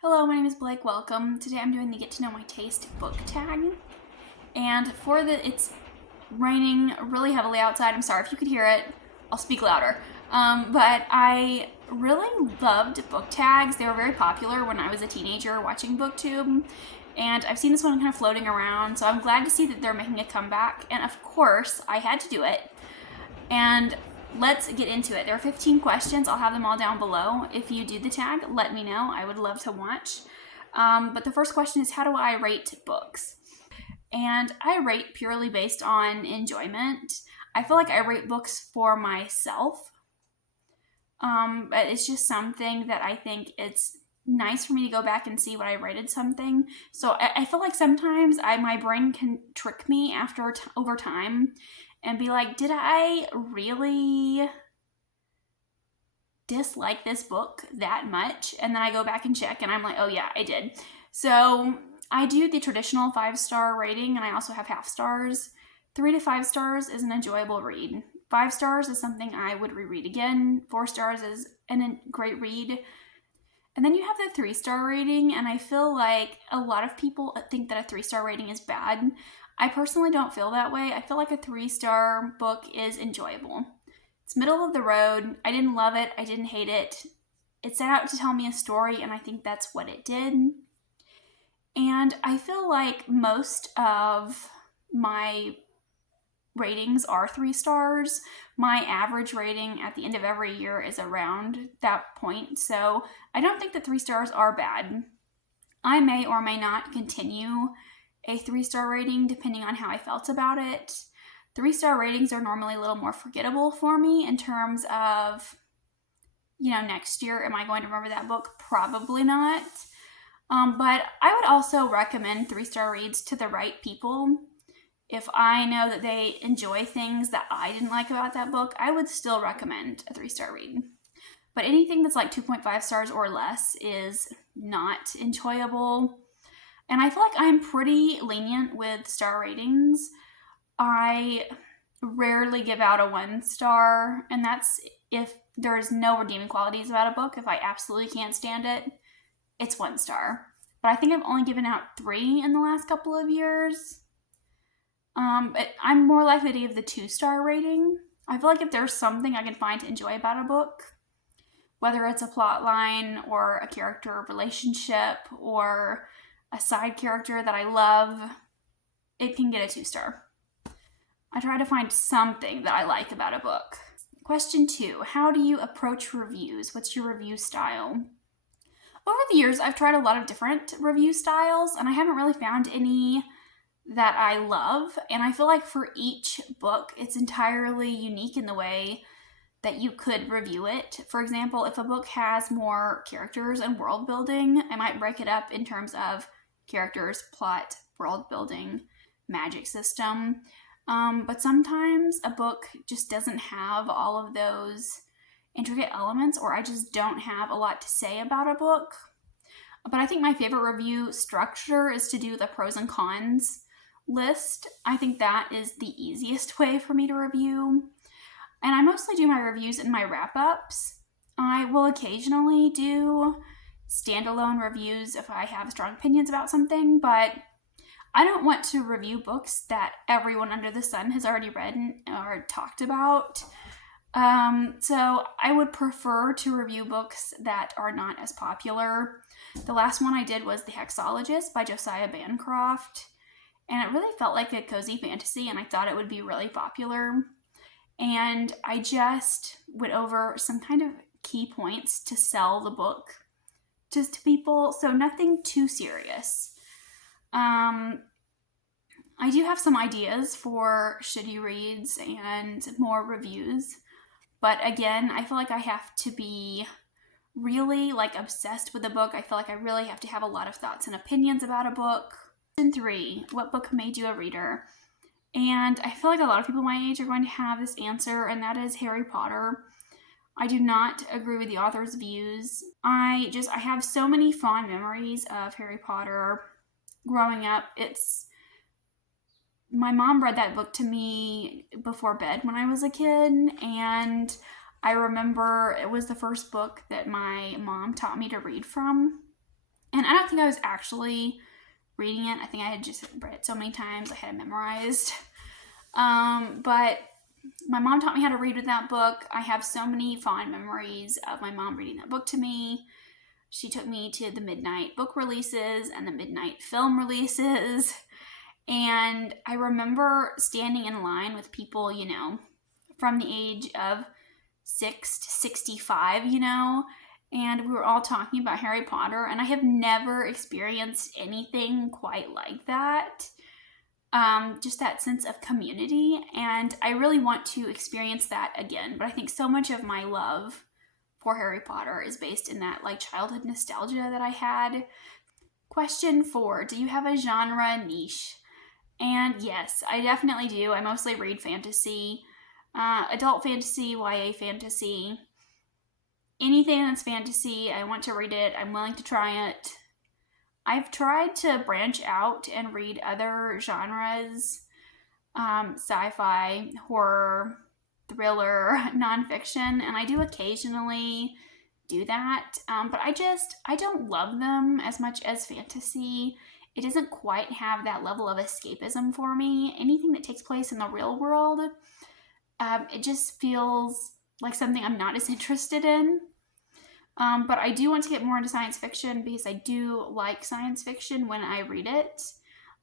Hello, my name is Blake. Welcome. Today I'm doing the Get to Know My Taste book tag. And it's raining really heavily outside. I'm sorry if you could hear it. I'll speak louder. But I really loved book tags. They were very popular when I was a teenager watching booktube. And I've seen this one kind of floating around, so I'm glad to see that they're making a comeback. And of course, I had to do it. And let's get into it. There are 15 questions. I'll have them all down below. If you do the tag, let me know. I would love to watch. But the first question is, how do I rate books? And I rate purely based on enjoyment. I feel like I rate books for myself. But it's just something that I think it's nice for me to go back and see what I rated something. So I feel like sometimes my brain can trick me over time and be like, did I really dislike this book that much? And then I go back and check and I'm like, oh yeah, I did. So I do the traditional 5-star rating, and I also have half stars. 3 to 5 stars is an enjoyable read. 5 stars is something I would reread again. 4 stars is a great read. And then you have the 3-star rating, and I feel like a lot of people think that a 3-star rating is bad. I personally don't feel that way. I feel like a 3-star book is enjoyable. It's middle of the road. I didn't love it. I didn't hate it. It set out to tell me a story, and I think that's what it did. And I feel like most of my ratings are 3 stars. My average rating at the end of every year is around that point, so I don't think that 3 stars are bad. I may or may not continue a 3-star rating depending on how I felt about it. 3-star ratings are normally a little more forgettable for me in terms of, next year, am I going to remember that book? Probably not. But I would also recommend 3-star reads to the right people. If I know that they enjoy things that I didn't like about that book, I would still recommend a 3-star read. But anything that's like 2.5 stars or less is not enjoyable. And I feel like I'm pretty lenient with star ratings. I rarely give out a 1 star, and that's if there's no redeeming qualities about a book. If I absolutely can't stand it, it's 1 star. But I think I've only given out 3 in the last couple of years. But I'm more likely to give the 2-star rating. I feel like if there's something I can find to enjoy about a book, whether it's a plot line or a character relationship or a side character that I love, it can get a 2-star. I try to find something that I like about a book. Question 2, how do you approach reviews? What's your review style? Over the years, I've tried a lot of different review styles, and I haven't really found any that I love. And I feel like for each book, it's entirely unique in the way that you could review it. For example, if a book has more characters and world building, I might break it up in terms of characters, plot, world building, magic system. But sometimes a book just doesn't have all of those intricate elements, or I just don't have a lot to say about a book. But I think my favorite review structure is to do the pros and cons list. I think that is the easiest way for me to review. And I mostly do my reviews in my wrap-ups. I will occasionally do standalone reviews if I have strong opinions about something, but I don't want to review books that everyone under the sun has already read or talked about. So I would prefer to review books that are not as popular. The last one I did was The Hexologist by Josiah Bancroft, and it really felt like a cozy fantasy, and I thought it would be really popular. And I just went over some kind of key points to sell the book to people, so nothing too serious. I do have some ideas for shitty reads and more reviews, but again, I feel like I have to be really obsessed with the book. I feel like I really have to have a lot of thoughts and opinions about a book. Question 3, what book made you a reader? And I feel like a lot of people my age are going to have this answer, and that is Harry Potter. I do not agree with the author's views. I have so many fond memories of Harry Potter growing up. My mom read that book to me before bed when I was a kid, and I remember it was the first book that my mom taught me to read from. I don't think I was actually reading it. I think I had just read it so many times I had it memorized. But my mom taught me how to read with that book. I have so many fond memories of my mom reading that book to me. She took me to the midnight book releases and the midnight film releases. And I remember standing in line with people, you know, from the age of 6 to 65, you know, and we were all talking about Harry Potter, and I have never experienced anything quite like that. Just that sense of community, and I really want to experience that again. But I think so much of my love for Harry Potter is based in that like childhood nostalgia that I had. Question 4, do you have a genre niche? And yes, I definitely do. I mostly read fantasy, adult fantasy, YA fantasy, anything that's fantasy. I want to read it. I'm willing to try it. I've tried to branch out and read other genres, sci-fi, horror, thriller, nonfiction, and I do occasionally do that, but I don't love them as much as fantasy. It doesn't quite have that level of escapism for me. Anything that takes place in the real world, it just feels like something I'm not as interested in. But I do want to get more into science fiction because I do like science fiction when I read it.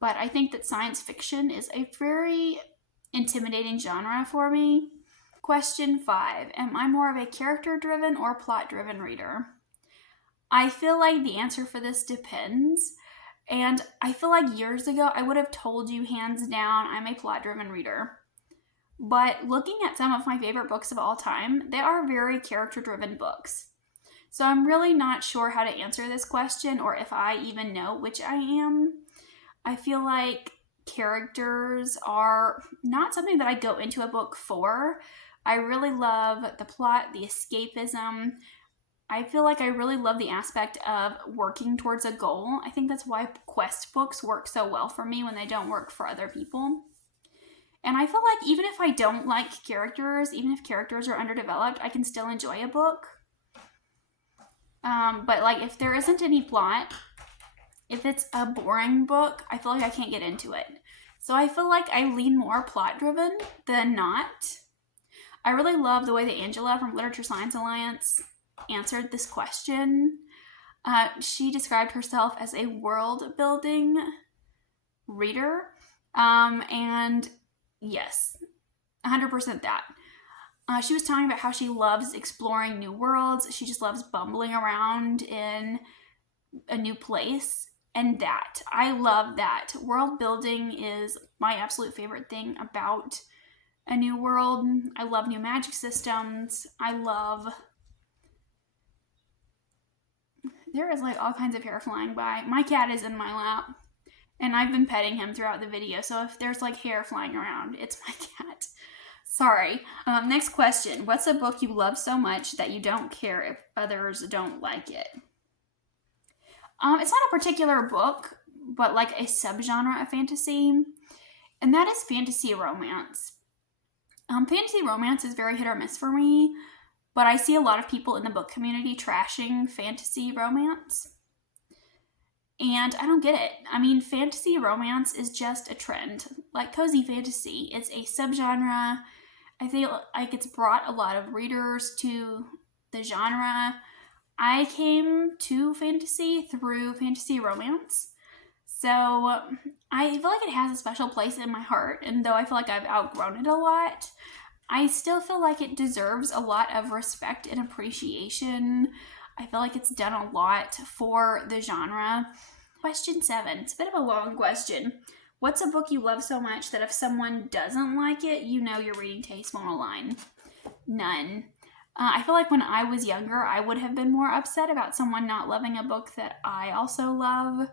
But I think that science fiction is a very intimidating genre for me. Question 5, am I more of a character-driven or plot-driven reader? I feel like the answer for this depends. And I feel like years ago, I would have told you hands down, I'm a plot-driven reader. But looking at some of my favorite books of all time, they are very character-driven books. So I'm really not sure how to answer this question or if I even know which I am. I feel like characters are not something that I go into a book for. I really love the plot, the escapism. I feel like I really love the aspect of working towards a goal. I think that's why quest books work so well for me when they don't work for other people. And I feel like even if I don't like characters, even if characters are underdeveloped, I can still enjoy a book. But like if there isn't any plot, if it's a boring book, I feel like I can't get into it. So I feel like I lean more plot driven than not. I really love the way that Angela from Literature Science Alliance answered this question. She described herself as a world building reader. And yes, 100% that. She was talking about how she loves exploring new worlds. She just loves bumbling around in a new place. And that, I love that. World building is my absolute favorite thing about a new world. I love new magic systems. There is like all kinds of hair flying by. My cat is in my lap. And I've been petting him throughout the video. So if there's like hair flying around, it's my cat. Sorry. Next question. What's a book you love so much that you don't care if others don't like it? It's not a particular book, but like a subgenre of fantasy, and that is fantasy romance. Fantasy romance is very hit or miss for me, but I see a lot of people in the book community trashing fantasy romance, and I don't get it. I mean, fantasy romance is just a trend. Like cozy fantasy, it's a subgenre. I feel like it's brought a lot of readers to the genre. I came to fantasy through fantasy romance. So I feel like it has a special place in my heart. And though I feel like I've outgrown it a lot, I still feel like it deserves a lot of respect and appreciation. I feel like it's done a lot for the genre. Question 7. It's a bit of a long question. What's a book you love so much that if someone doesn't like it, you know your reading taste won't align? None. I feel like when I was younger, I would have been more upset about someone not loving a book that I also love.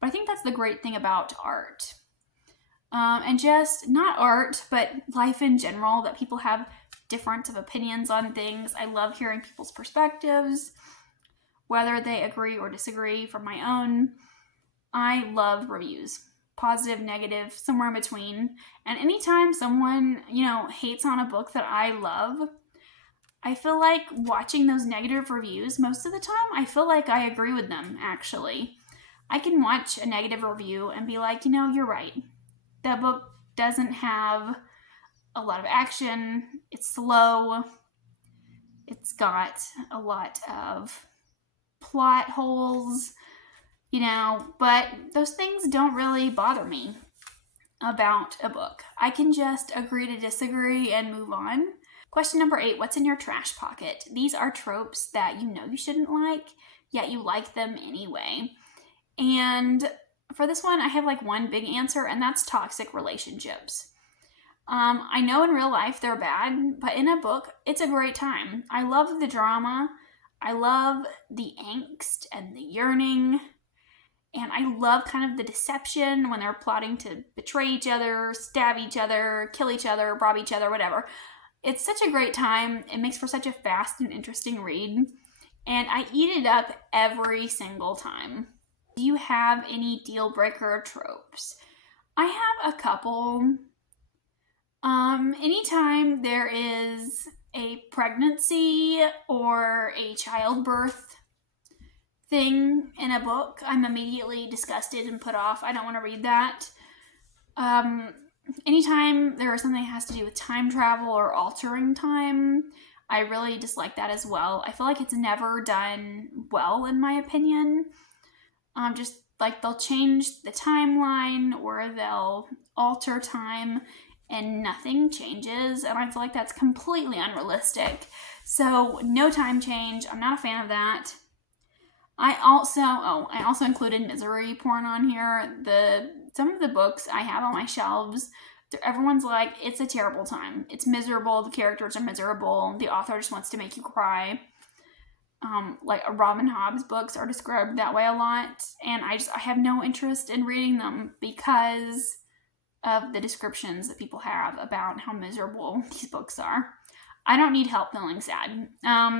But I think that's the great thing about art. And just, not art, but life in general, that people have difference of opinions on things. I love hearing people's perspectives, whether they agree or disagree from my own. I love reviews. Positive, negative, somewhere in between. And anytime someone, hates on a book that I love, I feel like watching those negative reviews, most of the time, I feel like I agree with them, actually. I can watch a negative review and be like, you're right. That book doesn't have a lot of action. It's slow. It's got a lot of plot holes, but those things don't really bother me about a book. I can just agree to disagree and move on. Question number 8, what's in your trash pocket? These are tropes that you shouldn't like, yet you like them anyway. And for this one, I have like one big answer, and that's toxic relationships. I know in real life they're bad, but in a book, it's a great time. I love the drama. I love the angst and the yearning. And I love kind of the deception when they're plotting to betray each other, stab each other, kill each other, rob each other, whatever. It's such a great time. It makes for such a fast and interesting read. And I eat it up every single time. Do you have any deal breaker tropes? I have a couple. Anytime there is a pregnancy or a childbirth thing in a book, I'm immediately disgusted and put off. I don't want to read that. Anytime there is something that has to do with time travel or altering time, I really dislike that as well. I feel like it's never done well, in my opinion. Just like they'll change the timeline or they'll alter time and nothing changes, and I feel like that's completely unrealistic. So no time change. I'm not a fan of that. I also included misery porn on here. Some of the books I have on my shelves, everyone's like, it's a terrible time. It's miserable. The characters are miserable. The author just wants to make you cry. Like Robin Hobb's books are described that way a lot, and I have no interest in reading them because of the descriptions that people have about how miserable these books are. I don't need help feeling sad,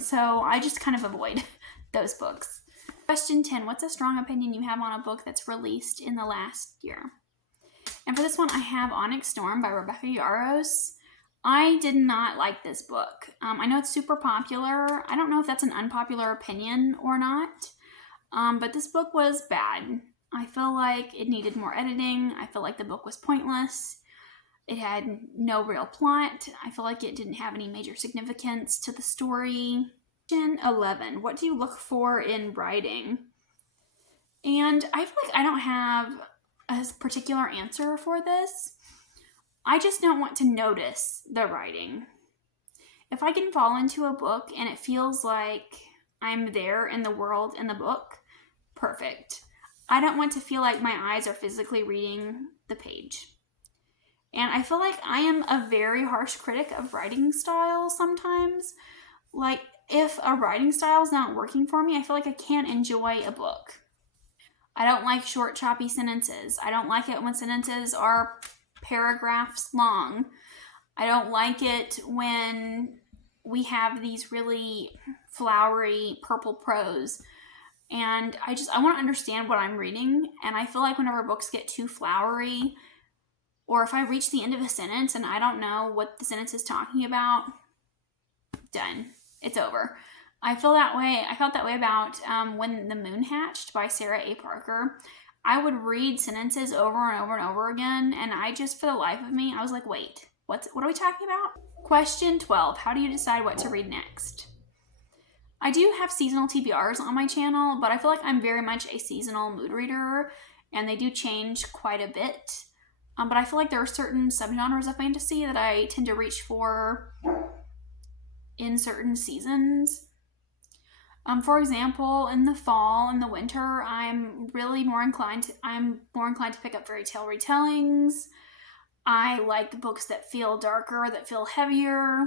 so I just kind of avoid those books. Question 10, what's a strong opinion you have on a book that's released in the last year? And for this one, I have Onyx Storm by Rebecca Yarros. I did not like this book. I know it's super popular. I don't know if that's an unpopular opinion or not, but this book was bad. I feel like it needed more editing. I feel like the book was pointless. It had no real plot. I feel like it didn't have any major significance to the story. Question 11, what do you look for in writing? And I feel like I don't have a particular answer for this. I just don't want to notice the writing. If I can fall into a book and it feels like I'm there in the world in the book, perfect. I don't want to feel like my eyes are physically reading the page. And I feel like I am a very harsh critic of writing style sometimes. Like, if a writing style is not working for me, I feel like I can't enjoy a book. I don't like short, choppy sentences. I don't like it when sentences are paragraphs long. I don't like it when we have these really flowery purple prose. And I want to understand what I'm reading. And I feel like whenever books get too flowery, or if I reach the end of a sentence and I don't know what the sentence is talking about, done. It's over. I felt that way about When the Moon Hatched by Sarah A. Parker. I would read sentences over and over and over again, and I just, for the life of me, I was like, wait, what are we talking about? Question 12, how do you decide what to read next? I do have seasonal TBRs on my channel, but I feel like I'm very much a seasonal mood reader, and they do change quite a bit. But I feel like there are certain subgenres of fantasy that I tend to reach for in certain seasons. For example, in the fall and the winter, I'm more inclined to pick up fairy tale retellings. I like books that feel darker, that feel heavier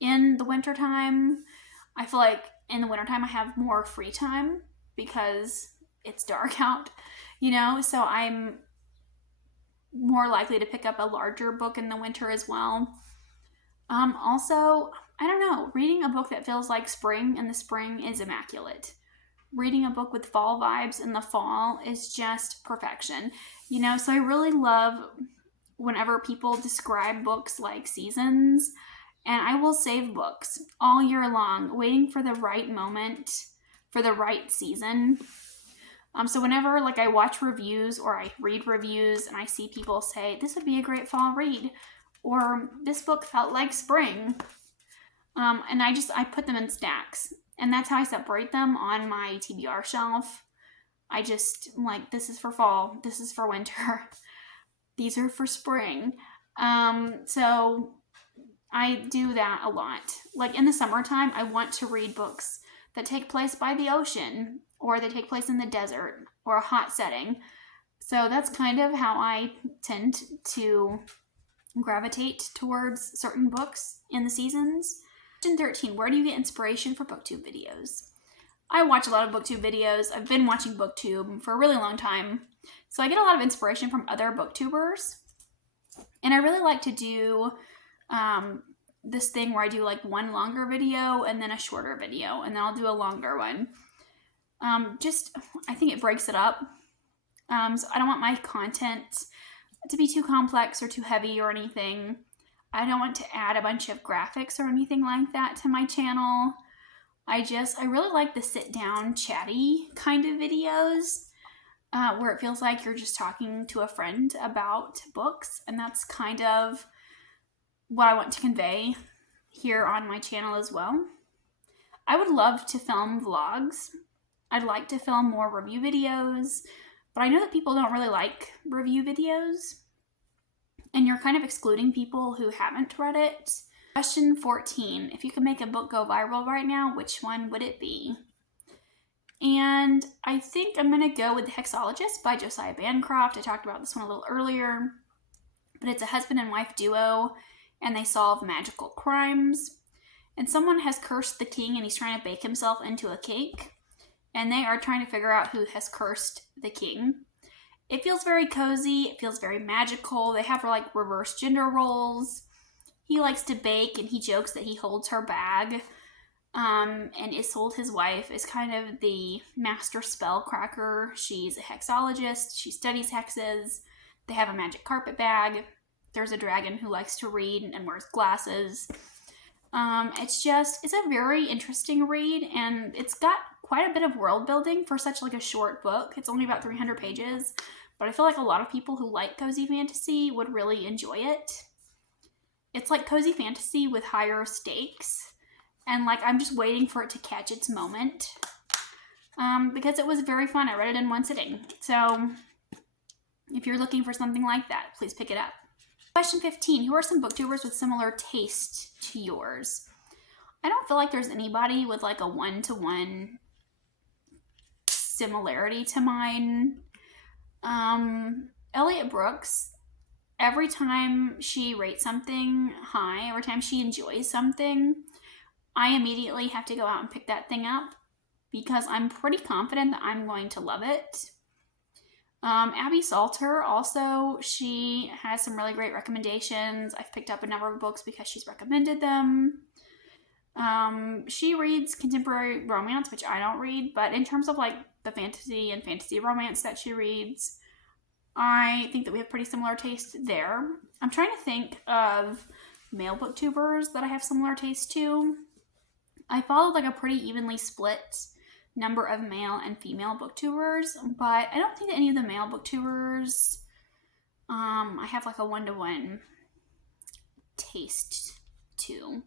in the wintertime. I feel like in the wintertime I have more free time because it's dark out, so I'm more likely to pick up a larger book in the winter as well. Also, I don't know, reading a book that feels like spring in the spring is immaculate. Reading a book with fall vibes in the fall is just perfection. So I really love whenever people describe books like seasons, and I will save books all year long, waiting for the right moment, for the right season. So whenever like I watch reviews or I read reviews and I see people say, this would be a great fall read, or this book felt like spring, and I put them in stacks. And that's how I separate them on my TBR shelf. I just, like, this is for fall, this is for winter, these are for spring. So I do that a lot. Like in the summertime, I want to read books that take place by the ocean, or they take place in the desert, or a hot setting. So that's kind of how I tend to gravitate towards certain books in the seasons. Question 13, where do you get inspiration for booktube videos? I watch a lot of booktube videos. I've been watching booktube for a really long time. So I get a lot of inspiration from other booktubers. And I really like to do this thing where I do like one longer video and then a shorter video, and then I'll do a longer one. I think it breaks it up. So I don't want my content to be too complex or too heavy or anything. I don't want to add a bunch of graphics or anything like that to my channel. I really like the sit down chatty kind of videos where it feels like you're just talking to a friend about books, and that's kind of what I want to convey here on my channel as well. I would love to film vlogs. I'd like to film more review videos, but I know that people don't really like review videos, and you're kind of excluding people who haven't read it. Question 14, if you could make a book go viral right now, which one would it be? And I think I'm going to go with The Hexologist by Josiah Bancroft. I talked about this one a little earlier, but it's a husband and wife duo, and they solve magical crimes. And someone has cursed the king, and he's trying to bake himself into a cake, and they are trying to figure out who has cursed the king. It feels very cozy. It feels very magical. They have like reverse gender roles. He likes to bake, and he jokes that he holds her bag. And Isolde, his wife, is kind of the master spellcracker. She's a hexologist. She studies hexes. They have a magic carpet bag. There's a dragon who likes to read and wears glasses. It's a very interesting read, and it's got quite a bit of world building for such like a short book. It's only about 300 pages, but I feel like a lot of people who like cozy fantasy would really enjoy it. It's like cozy fantasy with higher stakes, and like I'm just waiting for it to catch its moment because it was very fun. I read it in one sitting. So if you're looking for something like that, please pick it up. Question 15, who are some booktubers with similar taste to yours? I don't feel like there's anybody with like a one-to-one similarity to mine. Elliot Brooks, every time she rates something high, every time she enjoys something, I immediately have to go out and pick that thing up because I'm pretty confident that I'm going to love it. Abby Salter, also, she has some really great recommendations. I've picked up a number of books because she's recommended them. She reads contemporary romance, which I don't read, but in terms of like the fantasy and fantasy romance that she reads, I think that we have pretty similar taste there. I'm trying to think of male booktubers that I have similar taste to. I follow like a pretty evenly split number of male and female booktubers, but I don't think that any of the male booktubers I have like a one-to-one taste to.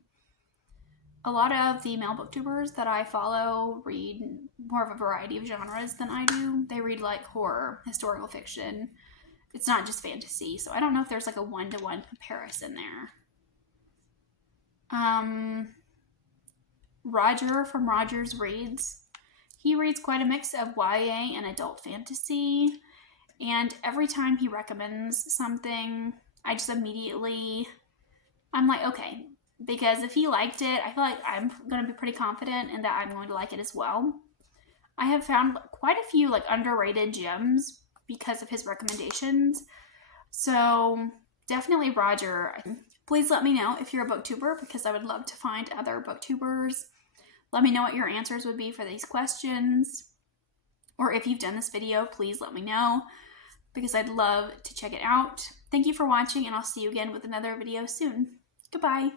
A lot of the male booktubers that I follow read more of a variety of genres than I do. They read like horror, historical fiction. It's not just fantasy, so I don't know if there's like a one-to-one comparison there. Roger from Rogers Reads. He reads quite a mix of YA and adult fantasy, and every time he recommends something, I just immediately, I'm like, okay, because if he liked it, I feel like I'm going to be pretty confident in that I'm going to like it as well. I have found quite a few like underrated gems because of his recommendations, so definitely Roger. Please let me know if you're a booktuber because I would love to find other booktubers. Let me know what your answers would be for these questions. Or if you've done this video, please let me know because I'd love to check it out. Thank you for watching, and I'll see you again with another video soon. Goodbye.